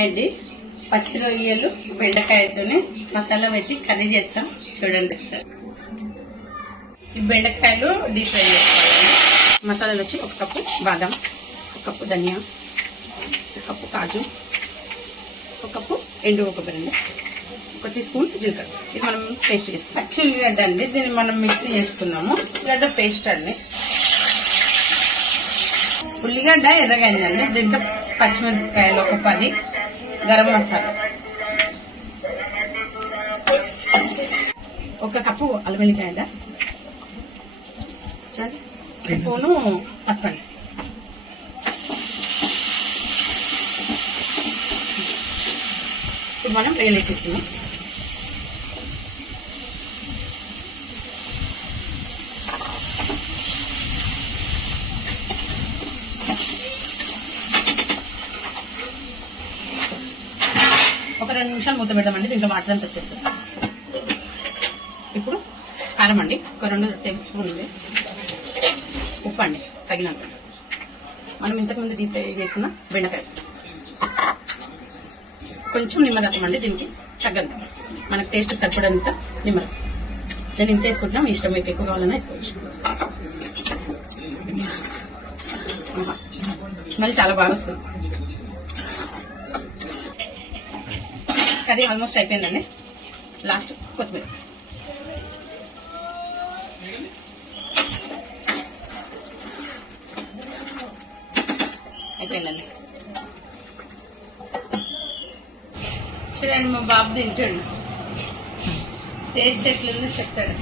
Hi అండి, పచ్చి రొయ్యలు బెండకాయతోనే మసాలా పెట్టి కర్రీ చేస్తాం. చూడండి సార్. ఈ బెండకాయలు డీప్ ఫ్రై చేసుకోవాలి. మసాలాలు వచ్చి 1 కప్పు బాదం, 1 కప్పు ధనియా, 1 కప్పు కాజు, 1 కప్పు ఎండు కొబ్బరి, 1 టీ స్పూన్ జీలకర్ర. ఇది మనం పేస్ట్ చేస్తాం. పచ్చి ఉల్లిగడ్డ అండి, దీన్ని మనం మిక్సీ చేసుకున్నాము. ఉల్లిగడ్డ పేస్ట్ అండి. ఉల్లిగడ్డ ఎర్రగైందండి. దీంట్లో పచ్చిమిరపకాయలు 10, గరం మసాలా, 1 కప్పు అల్లం వెల్లిగడ్డ, 1 స్పూను పసుపు. ఇప్పుడు మనం వేలేసేస్తున్నాం. ఒక 2 నిమిషాలు మూత పెడదామండి. దీంట్లో వాటర్ అంతా వచ్చేస్తుంది. ఇప్పుడు కారం అండి, ఒక 2 టేబుల్ స్పూన్ ఉంది. ఉప్పు అండి తగినంత. మనం ఇంతకుముందు డీప్ ఫ్రై చేసుకున్న బెండకాయ. కొంచెం నిమ్మరసం అండి, దీనికి తగ్గంత మనకు టేస్ట్ సరిపడంత నిమ్మరసం. నేను ఇంత వేసుకుంటున్నాం, మీ ఇష్టం, మీకు ఎక్కువ కావాలన్నా వేసుకోవచ్చు. స్మెల్ చాలా బాగా వస్తుంది. కర్రీ ఆల్మోస్ట్ అయిపోయిందండి. లాస్ట్ కొత్తిమీర. అయిపోయిందండి. చూడండి, మా బాబు తింటుండు. టేస్ట్ ఎట్లుందో చెప్తాడు.